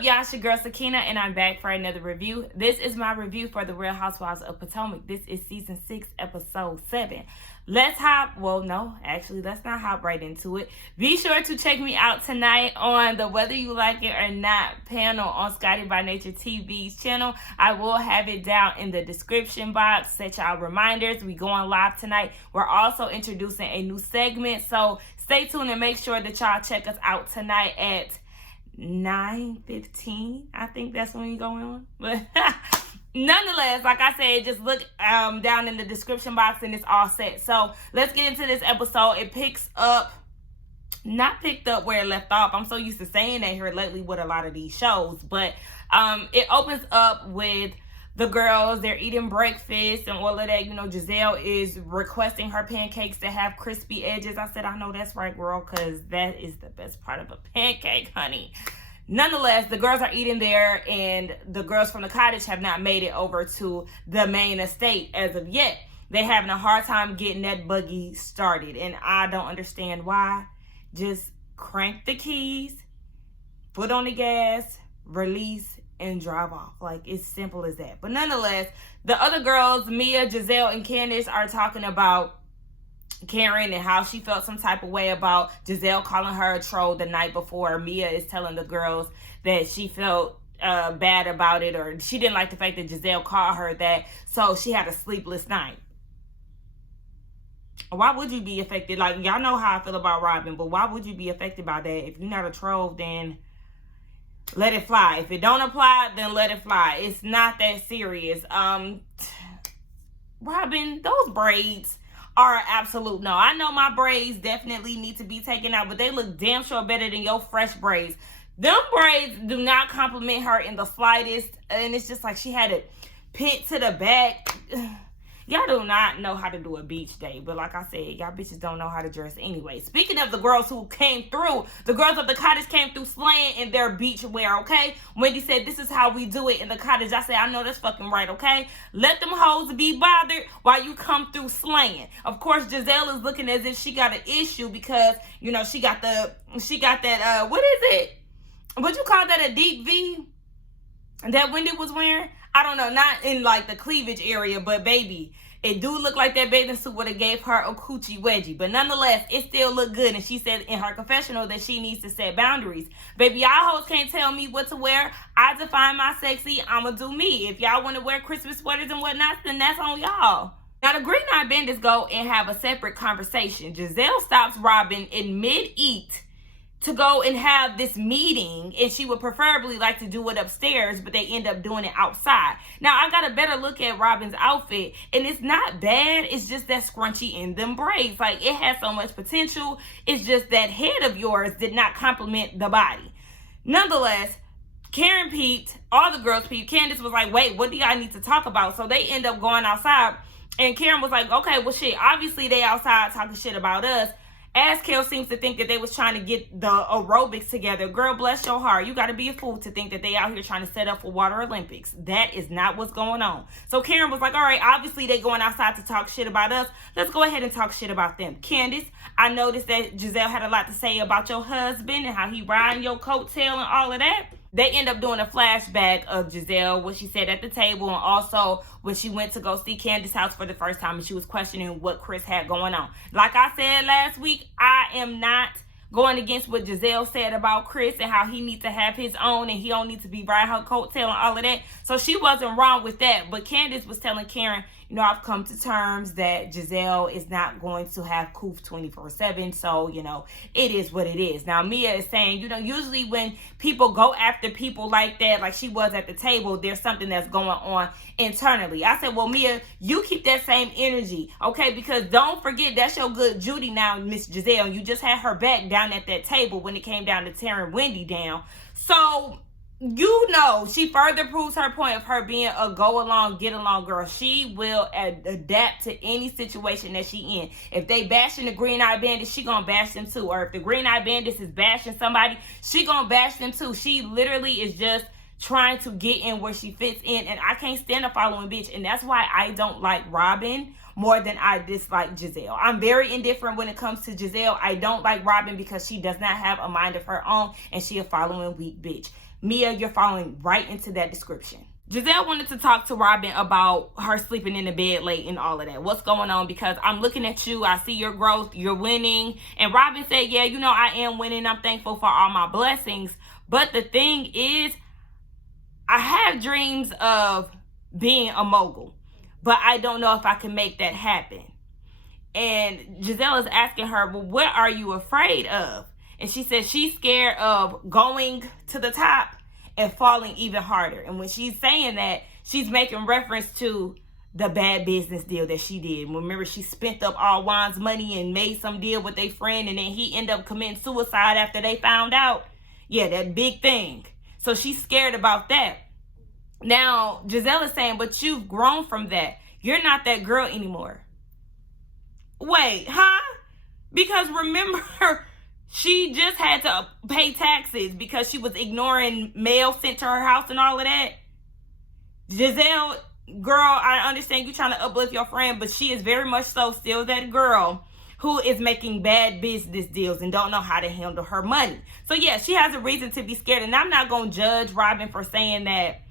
up, y'all? It's your girl Sakina, and I'm back for another review. This is my review for The Real Housewives of Potomac. This is season 6, episode 7. Let's not hop right into it. Be sure to check me out tonight on the Whether You Like It or Not panel on Scotty by Nature TV's channel. I will have it down in the description box. Set y'all reminders. We going live tonight. We're also introducing a new segment, so stay tuned and make sure that y'all check us out tonight at 9:15. I think that's when we going on. But nonetheless, like I said, just look down in the description box and it's all set. So let's get into this episode. It picked up where it left off. I'm so used to saying that here lately with a lot of these shows, but it opens up with the girls. They're eating breakfast and all of that. You know, Giselle is requesting her pancakes to have crispy edges. I said, I know that's right, girl, because that is the best part of a pancake, honey. Nonetheless, the girls are eating there, and the girls from the cottage have not made it over to the main estate as of yet. They're having a hard time getting that buggy started, and I don't understand why. Just crank the keys, foot on the gas, release, and drive off. Like, it's simple as that. But nonetheless, the other girls, Mia, Giselle, and Candace, are talking about Karen and how she felt some type of way about Giselle calling her a troll the night before. Mia is telling the girls that she felt bad about it, or she didn't like the fact that Giselle called her that, so she had a sleepless night. Why would you be affected? Like, y'all know how I feel about Robin, but why would you be affected by that? If you're not a troll, then let it fly. If it don't apply, then let it fly. It's not that serious. Robin, those braids are an absolute no. I know my braids definitely need to be taken out, but they look damn sure better than your fresh braids. Them braids do not compliment her in the slightest, and it's just like she had it pent to the back. Y'all do not know how to do a beach day, but like I said, y'all bitches don't know how to dress anyway. Speaking of the girls who came through, the girls of the cottage came through slaying in their beach wear, okay? Wendy said, this is how we do it in the cottage. I said, I know that's fucking right, okay? Let them hoes be bothered while you come through slaying. Of course, Giselle is looking as if she got an issue because, you know, she got that, what is it? Would you call that a deep V that Wendy was wearing? I don't know, not in like the cleavage area, but baby, it do look like that bathing suit would have gave her a coochie wedgie. But nonetheless, it still looked good. And she said in her confessional that she needs to set boundaries. Baby, y'all hoes can't tell me what to wear. I define my sexy. I'ma do me. If y'all want to wear Christmas sweaters and whatnot, then that's on y'all. Now, the Green Eyed Bandits go and have a separate conversation. Giselle stops Robin in mid-eat to go and have this meeting, and she would preferably like to do it upstairs, but they end up doing it outside. Now, I got a better look at Robin's outfit, and it's not bad. It's just that scrunchy in them braids. Like, it has so much potential. It's just that head of yours did not complement the body. Nonetheless, Karen peeped. All the girls peeped. Candace was like, wait, what do y'all need to talk about? So they end up going outside, and Karen was like, okay, well, shit, obviously they outside talking shit about us. Askel seems to think that they was trying to get the aerobics together. Girl, bless your heart. You got to be a fool to think that they out here trying to set up for Water Olympics. That is not what's going on. So Karen was like, all right, obviously they going outside to talk shit about us. Let's go ahead and talk shit about them. Candace, I noticed that Giselle had a lot to say about your husband and how he riding your coattail and all of that. They end up doing a flashback of Giselle, what she said at the table, and also when she went to go see Candace's house for the first time and she was questioning what Chris had going on. Like I said last week, I am not going against what Giselle said about Chris and how he needs to have his own and he don't need to be riding her coattail and all of that. So she wasn't wrong with that. But Candace was telling Karen, you know, I've come to terms that Giselle is not going to have coof 24/7. So, you know, it is what it is. Now, Mia is saying, you know, usually when people go after people like that, like she was at the table, there's something that's going on internally. I said, well, Mia, you keep that same energy, okay? Because don't forget, that's your good Judy now, Miss Giselle. You just had her back down at that table when it came down to tearing Wendy down. So, you know, she further proves her point of her being a go-along, get-along girl. She will adapt to any situation that she in. If they bashing the Green Eyed Bandits, she gonna bash them too. Or if the Green Eyed Bandits is bashing somebody, she gonna bash them too. She literally is just trying to get in where she fits in. And I can't stand a following bitch. And that's why I don't like Robin more than I dislike Giselle. I'm very indifferent when it comes to Giselle. I don't like Robin because she does not have a mind of her own and she a following weak bitch. Mia, you're falling right into that description. Giselle wanted to talk to Robin about her sleeping in the bed late and all of that. What's going on? Because I'm looking at you. I see your growth. You're winning. And Robin said, yeah, you know, I am winning. I'm thankful for all my blessings. But the thing is, I have dreams of being a mogul, but I don't know if I can make that happen. And Giselle is asking her, well, what are you afraid of? And she says she's scared of going to the top and falling even harder. And when she's saying that, she's making reference to the bad business deal that she did. Remember, she spent up all Juan's money and made some deal with their friend, and then he ended up committing suicide after they found out. Yeah, that big thing. So she's scared about that. Now, Giselle is saying, but you've grown from that. You're not that girl anymore. Wait, huh? Because remember, she just had to pay taxes because she was ignoring mail sent to her house and all of that. Giselle, girl, I understand you trying to uplift your friend, but she is very much so still that girl who is making bad business deals and don't know how to handle her money. So yeah, she has a reason to be scared. And I'm not going to judge Robin for saying that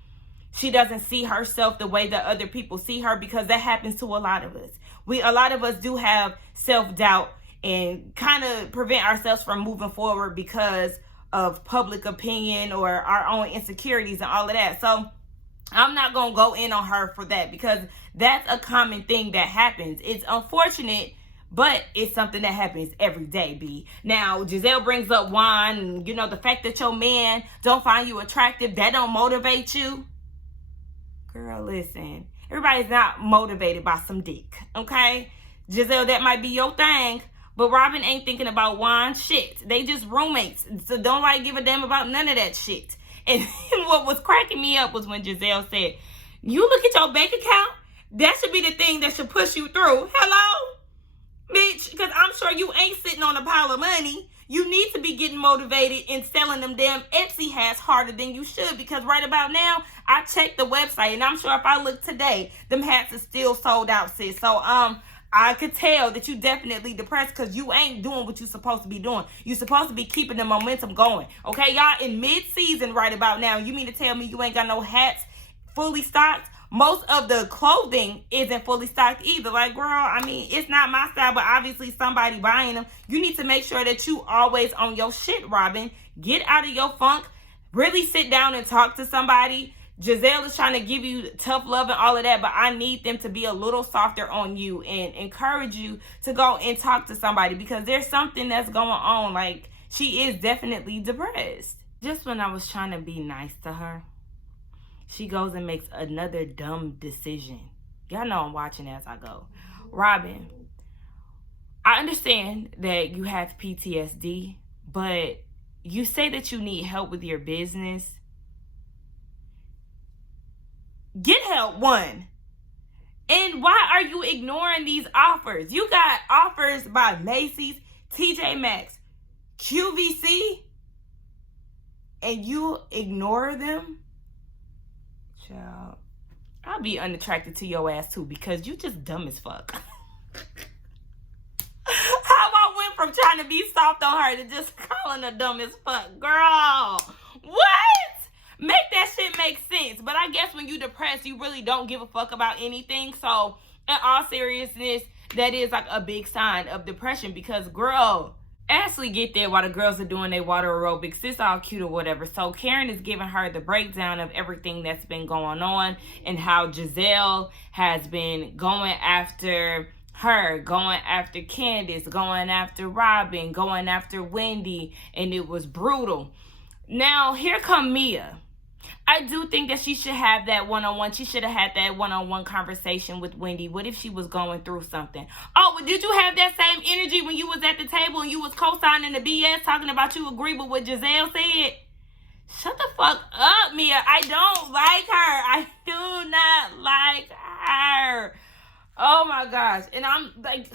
she doesn't see herself the way that other people see her, because that happens to a lot of us. A lot of us do have self-doubt and kind of prevent ourselves from moving forward because of public opinion or our own insecurities and all of that. So I'm not going to go in on her for that, because that's a common thing that happens. It's unfortunate, but it's something that happens every day, B. Now, Giselle brings up Juan, and, you know, the fact that your man don't find you attractive, that don't motivate you. Girl, listen. Everybody's not motivated by some dick, okay? Giselle, that might be your thing, but Robin ain't thinking about Juan shit. They just roommates, so don't like give a damn about none of that shit. And what was cracking me up was when Giselle said, you look at your bank account, that should be the thing that should push you through. Hello? Bitch, because I'm sure you ain't sitting on a pile of money. You need to be getting motivated and selling them damn Etsy hats harder than you should, because right about now, I checked the website, and I'm sure if I look today, them hats are still sold out, sis. So, I could tell that you definitely depressed, because you ain't doing what you're supposed to be doing. You're supposed to be keeping the momentum going. Okay, y'all, in mid-season right about now, you mean to tell me you ain't got no hats fully stocked? Most of the clothing isn't fully stocked either. Like, girl, I mean, it's not my style, but obviously somebody buying them. You need to make sure that you always on your shit, Robin. Get out of your funk. Really sit down and talk to somebody. Giselle is trying to give you tough love and all of that, but I need them to be a little softer on you and encourage you to go and talk to somebody, because there's something that's going on. Like, she is definitely depressed. Just when I was trying to be nice to her, she goes and makes another dumb decision. Y'all know I'm watching as I go. Robin, I understand that you have PTSD, but you say that you need help with your business. Get help, one. And why are you ignoring these offers? You got offers by Macy's, TJ Maxx, QVC, and you ignore them? Child, I'll be unattracted to your ass too, because you just dumb as fuck. How I went from trying to be soft on her to just calling her dumb as fuck. Girl, what? Make that shit make sense. But I guess when you depressed, you really don't give a fuck about anything. So in all seriousness, that is like a big sign of depression, because girl, Ashley get there while the girls are doing their water aerobics. It's all cute or whatever. So Karen is giving her the breakdown of everything that's been going on and how Giselle has been going after her, going after Candace, going after Robin, going after Wendy, and it was brutal. Now, here come Mia. I do think that she should have that one-on-one. She should have had that one-on-one conversation with Wendy. What if she was going through something? Oh, but did you have that same energy when you was at the table and you was co-signing the BS talking about you agree with what Giselle said? Shut the fuck up, Mia. I don't like her. I do not like her. Oh, my gosh. And I'm like,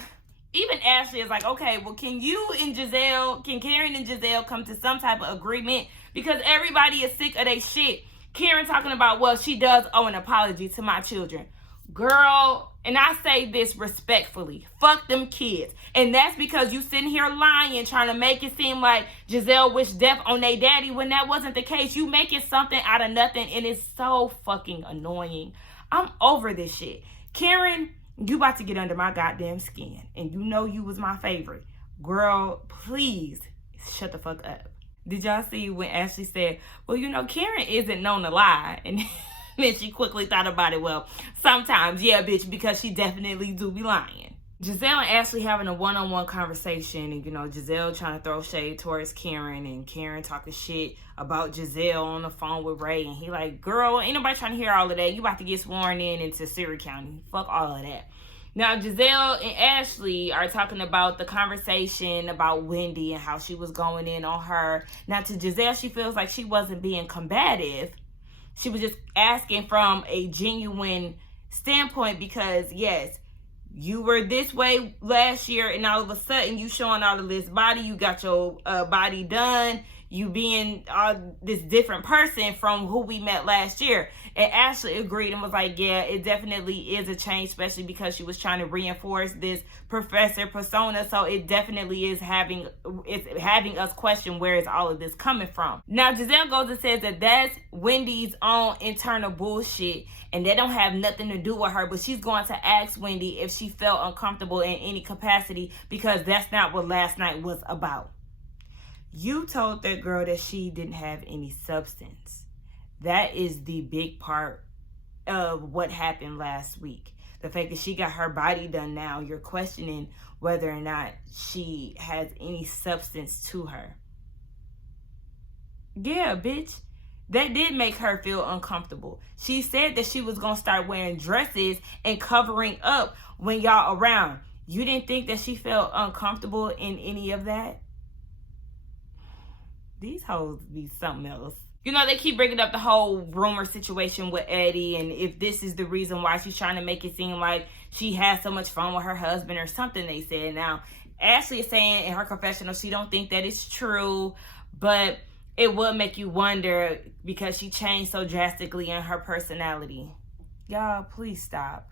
even Ashley is like, okay, well, can Karen and Giselle come to some type of agreement? Because everybody is sick of their shit. Karen talking about, well, she does owe an apology to my children. Girl, and I say this respectfully, fuck them kids. And that's because you sitting here lying, trying to make it seem like Giselle wished death on their daddy when that wasn't the case. You making something out of nothing, and it's so fucking annoying. I'm over this shit. Karen, you about to get under my goddamn skin, and you know you was my favorite. Girl, please shut the fuck up. Did y'all see when Ashley said, well, you know, Karen isn't known to lie? And then she quickly thought about it. Well, sometimes, yeah, bitch, because she definitely do be lying. Giselle and Ashley having a one-on-one conversation, and, you know, Giselle trying to throw shade towards Karen, and Karen talking shit about Giselle on the phone with Ray, and he like, girl, ain't nobody trying to hear all of that. You about to get sworn in into Surrey County. Fuck all of that. Now, Giselle and Ashley are talking about the conversation about Wendy and how she was going in on her. Now, to Giselle, she feels like she wasn't being combative. She was just asking from a genuine standpoint because, yes, you were this way last year, and all of a sudden you showing all of this body. You got your body done. You being this different person from who we met last year. And Ashley agreed and was like, yeah, it definitely is a change, especially because she was trying to reinforce this professor persona. So it definitely is having us question where is all of this coming from. Now, Giselle goes and says that that's Wendy's own internal bullshit, and that don't have nothing to do with her, but she's going to ask Wendy if she felt uncomfortable in any capacity, because that's not what last night was about. You told that girl that she didn't have any substance. That is the big part of what happened last week. The fact that she got her body done now, you're questioning whether or not she has any substance to her. Yeah, bitch. That did make her feel uncomfortable. She said that she was going to start wearing dresses and covering up when y'all around. You didn't think that she felt uncomfortable in any of that? These hoes be something else. You know, they keep bringing up the whole rumor situation with Eddie, and if this is the reason why she's trying to make it seem like she has so much fun with her husband or something, they said. Now, Ashley is saying in her confessional she don't think that is true, but it would make you wonder because she changed so drastically in her personality. Y'all, please stop.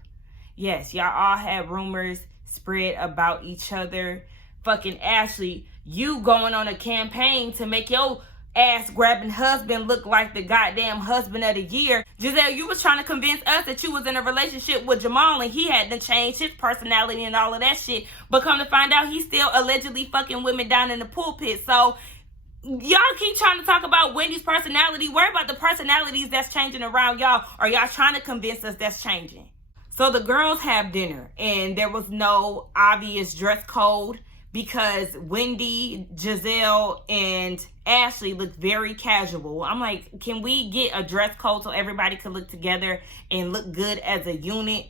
Yes, y'all all have rumors spread about each other. Fucking Ashley, you going on a campaign to make your ass-grabbing husband look like the goddamn husband of the year. Giselle, you was trying to convince us that you was in a relationship with Jamal and he had to change his personality and all of that shit. But come to find out, he's still allegedly fucking women down in the pulpit. So y'all keep trying to talk about Wendy's personality. Worry about the personalities that's changing around y'all, or y'all trying to convince us that's changing. So the girls have dinner, and there was no obvious dress code, because Wendy, Giselle, and Ashley looked very casual. I'm like, can we get a dress code so everybody could look together and look good as a unit?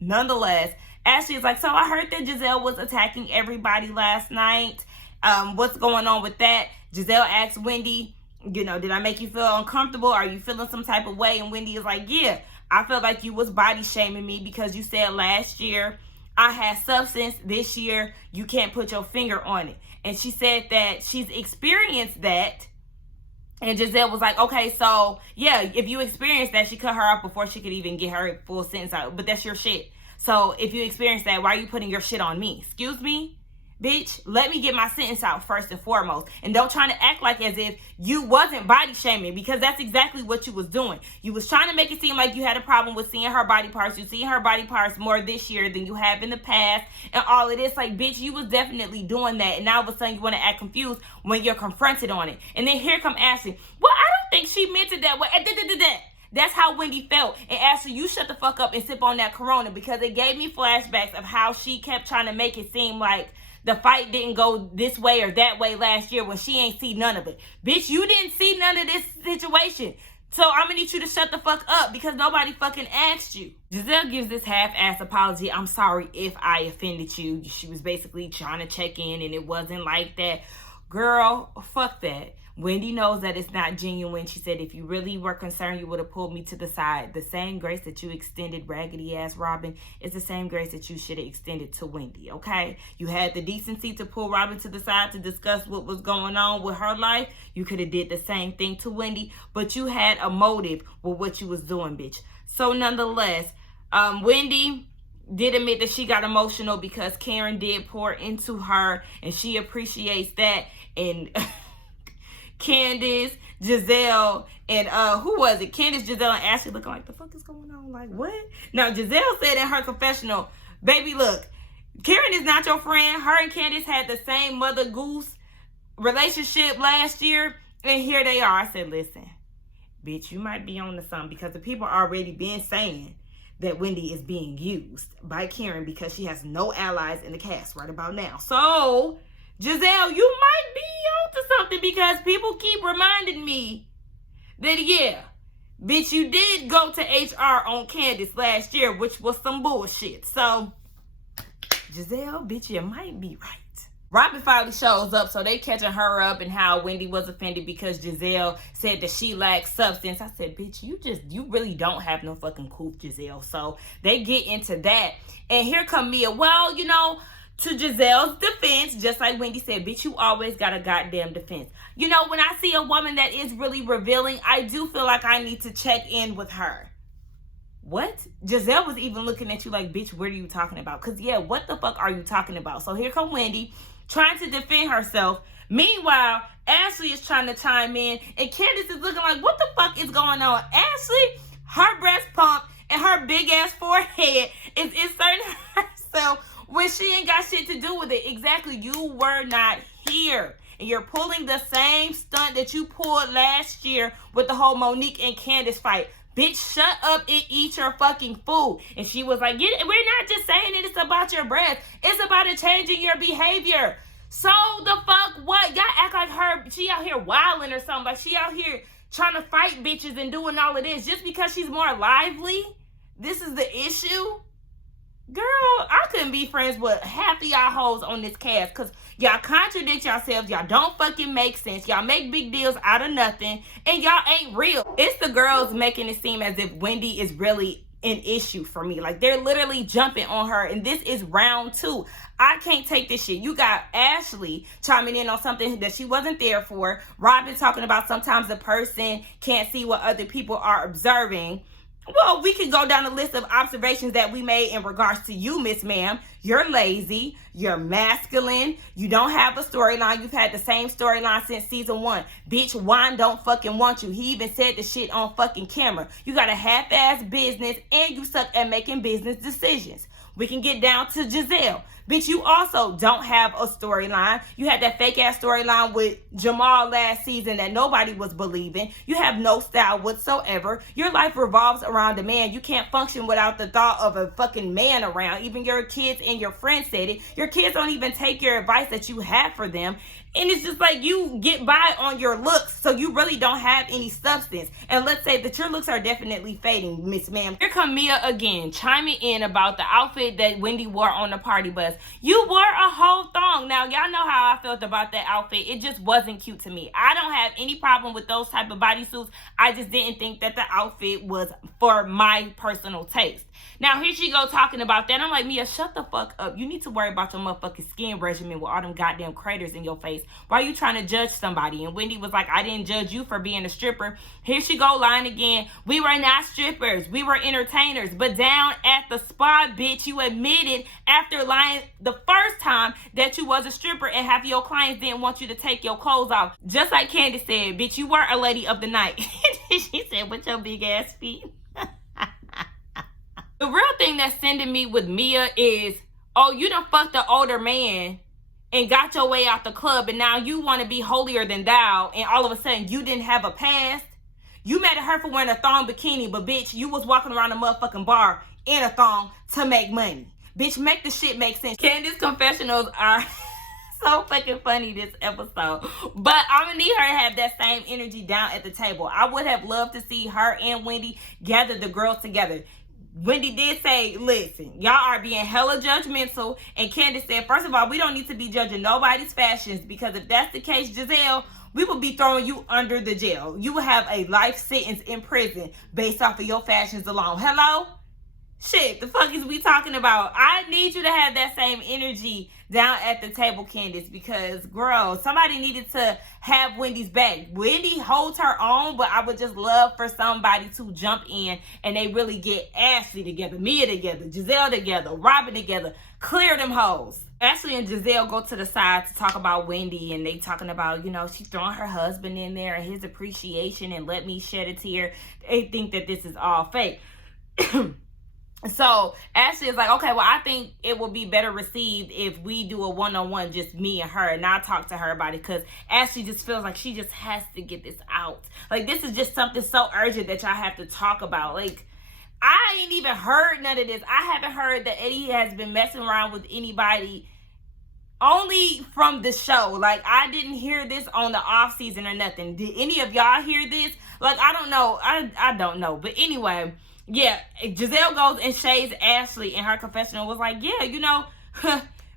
Nonetheless, Ashley is like, so I heard that Giselle was attacking everybody last night. What's going on with that? Giselle asked Wendy, you know, did I make you feel uncomfortable? Are you feeling some type of way? And Wendy is like, yeah, I felt like you was body shaming me because you said last year I had substance. This year, you can't put your finger on it. And she said that she's experienced that. And Giselle was like, okay, so, yeah, if you experienced that, she cut her off before she could even get her full sentence out. But that's your shit. So if you experienced that, why are you putting your shit on me? Excuse me? Bitch, let me get my sentence out first and foremost. And don't try to act like as if you wasn't body shaming, because that's exactly what you was doing. You was trying to make it seem like you had a problem with seeing her body parts. You see her body parts more this year than you have in the past. And all of this, like, bitch, you was definitely doing that. And now all of a sudden you want to act confused when you're confronted on it. And then here come Ashley. Well, I don't think she meant it that way. That's how Wendy felt. And Ashley, you shut the fuck up and sip on that Corona, because it gave me flashbacks of how she kept trying to make it seem like the fight didn't go this way or that way last year when she ain't see none of it. Bitch, you didn't see none of this situation. So I'm gonna need you to shut the fuck up because nobody fucking asked you. Giselle gives this half-ass apology. I'm sorry if I offended you. She was basically trying to check in and it wasn't like that. Girl, fuck that. Wendy knows that it's not genuine. She said, if you really were concerned, you would have pulled me to the side. The same grace that you extended raggedy ass Robin is the same grace that you should have extended to Wendy, okay? You had the decency to pull Robin to the side to discuss what was going on with her life. You could have did the same thing to Wendy, but you had a motive with what you was doing, bitch. So nonetheless, Wendy did admit that she got emotional because Karen did pour into her, and she appreciates that. And Candace, Giselle, and who was it? Candace, Giselle, and Ashley looking like, the fuck is going on? Like, what? Now, Giselle said in her confessional, baby, look, Karen is not your friend. Her and Candace had the same mother goose relationship last year, and here they are. I said, listen, bitch, you might be on to something, because the people already been saying that Wendy is being used by Karen because she has no allies in the cast right about now. So, Giselle, you might be on to something, because people keep reminding me that, yeah, bitch, you did go to HR on Candace last year, which was some bullshit. So, Giselle, bitch, you might be right. Robin finally shows up, so they catching her up and how Wendy was offended because Giselle said that she lacked substance. I said, bitch, you really don't have no fucking coup, Giselle. So they get into that. And here come Mia. Well, you know, to Giselle's defense, just like Wendy said, bitch, you always got a goddamn defense. You know, when I see a woman that is really revealing, I do feel like I need to check in with her. What? Giselle was even looking at you like, bitch, what are you talking about? Because, yeah, what the fuck are you talking about? So here come Wendy trying to defend herself. Meanwhile, Ashley is trying to chime in, and Candace is looking like, what the fuck is going on? Ashley, her breast pump and her big ass forehead is inserting herself when she ain't got shit to do with it. Exactly. You were not here. And you're pulling the same stunt that you pulled last year with the whole Monique and Candace fight. Bitch, shut up and eat your fucking food. And she was like, we're not just saying it's about your breath. It's about a change in your behavior. So the fuck what? Y'all act like her, she out here wilding or something. Like she out here trying to fight bitches and doing all of this just because she's more lively? This is the issue? Girl, I couldn't be friends with half of y'all hoes on this cast, because y'all contradict yourselves. Y'all don't fucking make sense. Y'all make big deals out of nothing, and y'all ain't real. It's the girls making it seem as if Wendy is really an issue for me. Like, they're literally jumping on her, and this is round 2. I can't take this shit. You got Ashley chiming in on something that she wasn't there for. Robin talking about sometimes a person can't see what other people are observing. Well, we can go down the list of observations that we made in regards to you, Miss Ma'am. You're lazy. You're masculine. You don't have a storyline. You've had the same storyline since season 1. Bitch, Juan don't fucking want you. He even said the shit on fucking camera. You got a half-ass business, and you suck at making business decisions. We can get down to Giselle. Bitch, you also don't have a storyline. You had that fake-ass storyline with Jamal last season that nobody was believing. You have no style whatsoever. Your life revolves around a man. You can't function without the thought of a fucking man around. Even your kids and your friends said it. Your kids don't even take your advice that you have for them. And it's just like you get by on your looks, so you really don't have any substance. And let's say that your looks are definitely fading, Miss Ma'am. Here come Mia again, chiming in about the outfit that Wendy wore on the party bus. You wore a whole thong. Now, y'all know how I felt about that outfit. It just wasn't cute to me. I don't have any problem with those type of bodysuits. I just didn't think that the outfit was for my personal taste. Now, here she go talking about that. I'm like, Mia, shut the fuck up. You need to worry about your motherfucking skin regimen with all them goddamn craters in your face. Why are you trying to judge somebody? And Wendy was like, I didn't judge you for being a stripper. Here she go lying again. We were not strippers. We were entertainers. But down at the spa, bitch, you admitted after lying the first time that you was a stripper and half of your clients didn't want you to take your clothes off. Just like Candace said, bitch, you were a lady of the night. She said, with your big ass feet. The real thing that's sending me with Mia is, oh, you done fucked the older man and got your way out the club, and now you want to be holier than thou, and all of a sudden you didn't have a past. You mad at her for wearing a thong bikini, but bitch, you was walking around a motherfucking bar in a thong to make money. Bitch, make the shit make sense. Candace confessionals are so fucking funny this episode. But I'm gonna need her to have that same energy down at the table. I would have loved to see her and Wendy gather the girls together. Wendy did say, listen, y'all are being hella judgmental. And Candace said, first of all, we don't need to be judging nobody's fashions, because if that's the case, Giselle, we will be throwing you under the jail. You will have a life sentence in prison based off of your fashions alone. Hello? Shit, the fuck is we talking about? I need you to have that same energy down at the table, Candace, because, girl, somebody needed to have Wendy's back. Wendy holds her own, but I would just love for somebody to jump in and they really get Ashley together, Mia together, Giselle together, Robin together, clear them hoes. Ashley and Giselle go to the side to talk about Wendy, and they talking about, you know, she's throwing her husband in there and his appreciation and let me shed a tear. They think that this is all fake. So Ashley is like, okay, well, I think it will be better received if we do a one-on-one, just me and her, and I talk to her about it, because Ashley just feels like she just has to get this out. Like, this is just something so urgent that y'all have to talk about. Like, I ain't even heard none of this. I haven't heard that Eddie has been messing around with anybody, only from the show. Like, I didn't hear this on the off season or nothing. Did any of y'all hear this? Like, I don't know. I don't know. But anyway, yeah, Giselle goes and shades Ashley in her confessional, was like, yeah, you know,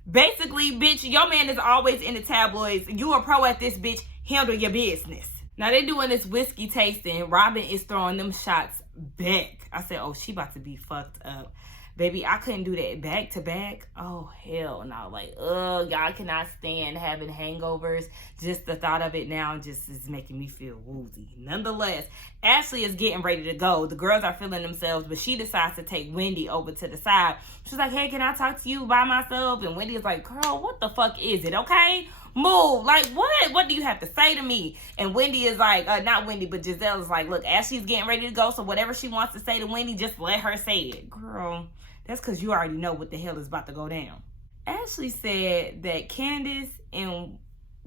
basically, bitch, your man is always in the tabloids. You a pro at this, bitch. Handle your business. Now, they doing this whiskey tasting. Robin is throwing them shots back. I said, oh, she about to be fucked up. Baby, I couldn't do that back to back. Oh, hell no. Like, y'all cannot stand having hangovers. Just the thought of it now just is making me feel woozy. Nonetheless, Ashley is getting ready to go. The girls are feeling themselves, but she decides to take Wendy over to the side. She's like, hey, can I talk to you by myself? And Wendy is like, girl, what the fuck is it, okay? Move. Like, what? What do you have to say to me? And Wendy is like, not Wendy, but Giselle is like, look, Ashley's getting ready to go, so whatever she wants to say to Wendy, just let her say it. Girl, that's because you already know what the hell is about to go down. Ashley said that Candace and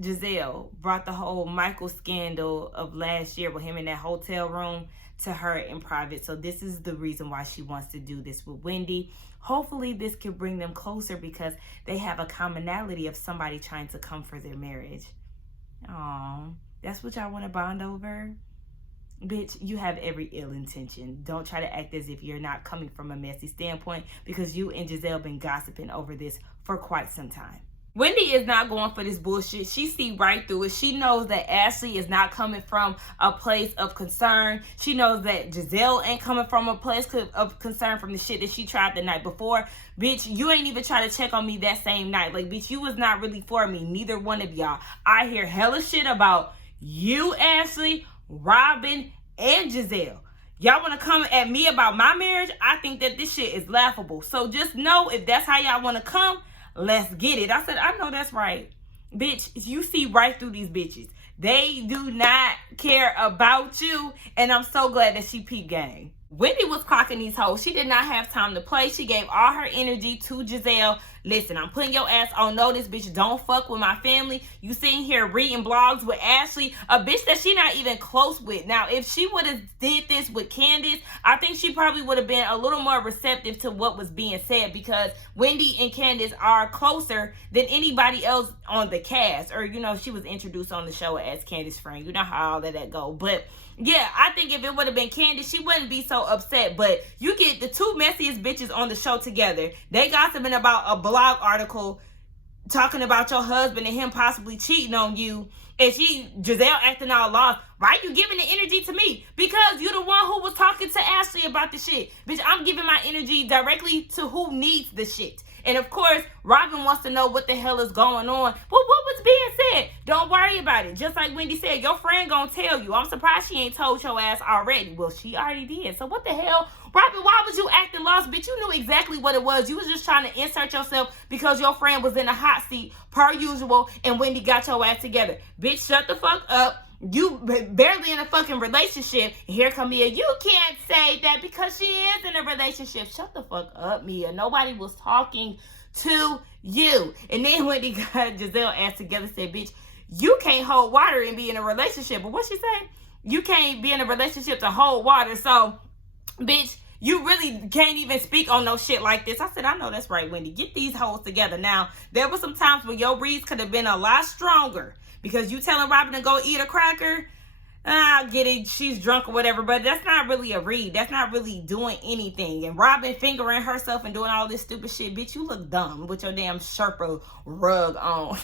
Giselle brought the whole Michael scandal of last year with him in that hotel room to her in private. So this is the reason why she wants to do this with Wendy. Hopefully this can bring them closer because they have a commonality of somebody trying to come for their marriage. Aw, that's what y'all want to bond over? Bitch, you have every ill intention. Don't try to act as if you're not coming from a messy standpoint, because you and Giselle been gossiping over this for quite some time. Wendy is not going for this bullshit. She see right through it. She knows that Ashley is not coming from a place of concern. She knows that Giselle ain't coming from a place of concern from the shit that she tried the night before. Bitch, you ain't even try to check on me that same night. Like, bitch, you was not really for me. Neither one of y'all. I hear hella shit about you, Ashley, Robin, and Giselle. Y'all want to come at me about my marriage? I think that this shit is laughable. So just know, if that's how y'all want to come, let's get it. I said, I know that's right. Bitch, you see right through these bitches. They do not care about you. And I'm so glad that she peep game. Wendy was clocking these hoes. She did not have time to play. She gave all her energy to Giselle. Listen, I'm putting your ass on notice, bitch. Don't fuck with my family. You sitting here reading blogs with Ashley, a bitch that she not even close with. Now, if she would have did this with Candace, I think she probably would have been a little more receptive to what was being said, because Wendy and Candace are closer than anybody else on the cast. Or, you know, she was introduced on the show as Candace's friend. You know how all of that go. But yeah, I think if it would have been Candace, she wouldn't be so upset. But you get the two messiest bitches on the show together. They gossiping about a blog article talking about your husband and him possibly cheating on you. And Giselle acting all lost. Why are you giving the energy to me? Because you're the one who was talking to Ashley about the shit. Bitch, I'm giving my energy directly to who needs the shit. And of course, Robin wants to know what the hell is going on. Well, what was being said? Don't worry about it. Just like Wendy said, your friend gonna tell you. I'm surprised she ain't told your ass already. Well, she already did. So what the hell? Robin, why was you acting lost? Bitch, you knew exactly what it was. You was just trying to insert yourself because your friend was in a hot seat, per usual, and Wendy got your ass together. Bitch, shut the fuck up. You barely in a fucking relationship. Here come Mia. You can't say that because she is in a relationship. Shut the fuck up, Mia. Nobody was talking to you. And then Wendy got Giselle ass together, said, bitch, you can't hold water and be in a relationship. But what she say? You can't be in a relationship to hold water. So, bitch, you really can't even speak on no shit like this. I said, I know that's right, Wendy. Get these hoes together. Now, there were some times where your reads could have been a lot stronger. Because you telling Robin to go eat a cracker, I get it, she's drunk or whatever, but that's not really a read. That's not really doing anything. And Robin fingering herself and doing all this stupid shit, bitch, you look dumb with your damn Sherpa rug on.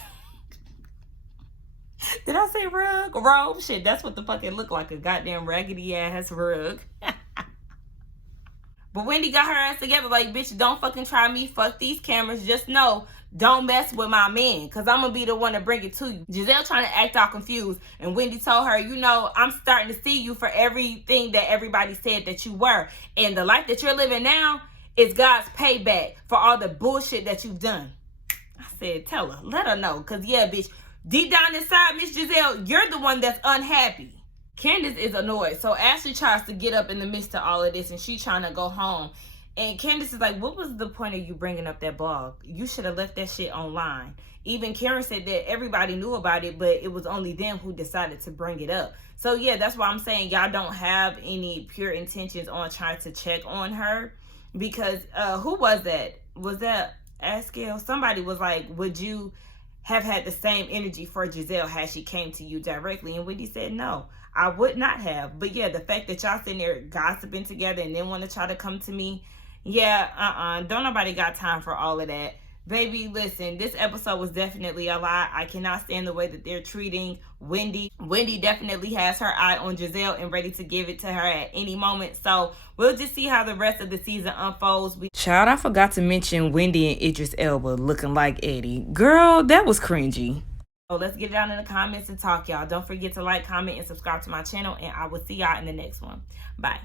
Did I say rug? Robe? Shit, that's what the fuck it looked like, a goddamn raggedy ass rug. But Wendy got her ass together like, bitch, don't fucking try me. Fuck these cameras. Just know, don't mess with my man, because I'm going to be the one to bring it to you. Giselle trying to act all confused. And Wendy told her, you know, I'm starting to see you for everything that everybody said that you were. And the life that you're living now is God's payback for all the bullshit that you've done. I said, tell her. Let her know. Because, yeah, bitch, deep down inside, Miss Giselle, you're the one that's unhappy. Candace is annoyed. So Ashley tries to get up in the midst of all of this, and she trying to go home. And Candace is like, what was the point of you bringing up that blog? You should have left that shit online. Even Karen said that everybody knew about it, but it was only them who decided to bring it up. So, yeah, that's why I'm saying y'all don't have any pure intentions on trying to check on her. Because who was that? Was that Askill? Somebody was like, would you have had the same energy for Giselle had she came to you directly? And Wendy said, no, I would not have. But yeah, the fact that y'all sitting there gossiping together and then want to try to come to me, yeah, don't nobody got time for all of that. Baby, listen, this episode was definitely a lot. I cannot stand the way that they're treating Wendy. Wendy definitely has her eye on Giselle and ready to give it to her at any moment. So we'll just see how the rest of the season unfolds. Child, I forgot to mention Wendy and Idris Elba looking like Eddie. Girl, that was cringy. So let's get down in the comments and talk, y'all. Don't forget to like, comment, and subscribe to my channel. And I will see y'all in the next one. Bye.